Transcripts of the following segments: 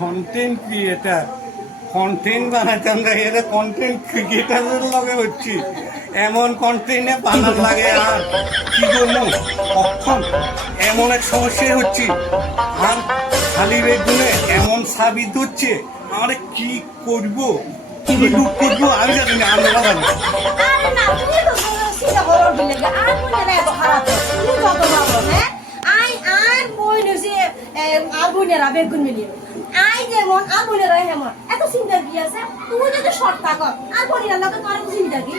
content creator content বানাতে আমরা এরা কন্টেন্ট ক্রিয়েটারের লগে হচ্ছি এমন কন্টেন্টে বানার লাগে আর কি করবো অক্ষম এমন এক সমস্যায় হচ্ছি আর খালি বেগুনে এমন সাবিত হচ্ছে আমরা কি করব কি লুক করবো আমি জানি না আমরা জানি আরে না তুমি তো সিধা বড় দিলে আর মনে না এত খারাপ তুমি যত ভালো হ্যাঁ আই আর বই নসি আগুনেরা বেগুন মিলিয়ে আই যেমন আগুনেরা হেমন এত চিন্তা কি আছে তুমি যদি শর্ট থাকো আর বলি না তো তোমার চিন্তা কি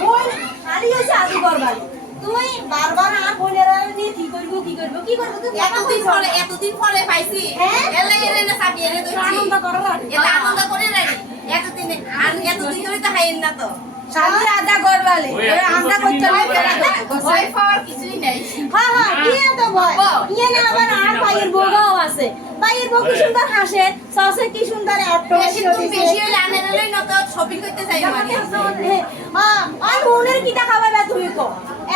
বই খালি হইছে আগে করবাই তুই বারবার আর বলেরা নিয়ে কি করব তুই এতদিন পরে পাইছি এলে এলে না সাবি এলে তো আনন্দ করো না এটা আনন্দ করে রাখি এতদিন আর এতদিন ধরে তো হাইন না তো শান্তি আদা করবালে আমরা করতে ভয় পাওয়ার কিছুই নাই হ্যাঁ হ্যাঁ কি এত ভয় ইয়ে না আবার আর ভাইয়ের বউও আছে ভাইয়ের বউ কি সুন্দর হাসে সসে কি সুন্দর অটো বেশি হলে আনেনলেই না তো শপিং করতে চাই মানে হ্যাঁ আর মনের কিটা খাওয়াবে তুমি কো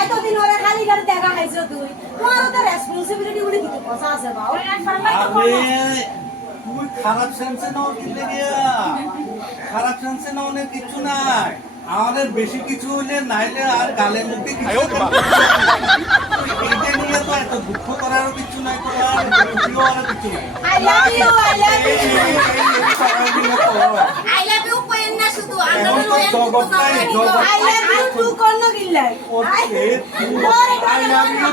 এতদিন ওরা খালি গাড়ি দেখা খাইছো তুই তোমার তো রেসপন্সিবিলিটি বলে কিছু কথা আছে বাবা তুমি খারাপ সেন্সে নাও দিলে খারাপ সেন্সে নাও কিছু নাই আমাদের বেশি কিছু হইলে নাইলে আর গালের মধ্যে কিছু এইটা নিয়ে তো এত দুঃখ করারও কিছু নাই করার কিছু নাই I love you I love you কোয়েন না শুধু আমরা আই লাভ ইউ টু কোন গিল্লাই I love you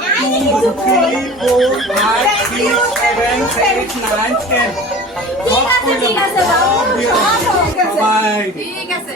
2, 3, 4, 5, 6, 7, 8, 9, 10 ঠিক আছে বাবু বাই ঠিক আছে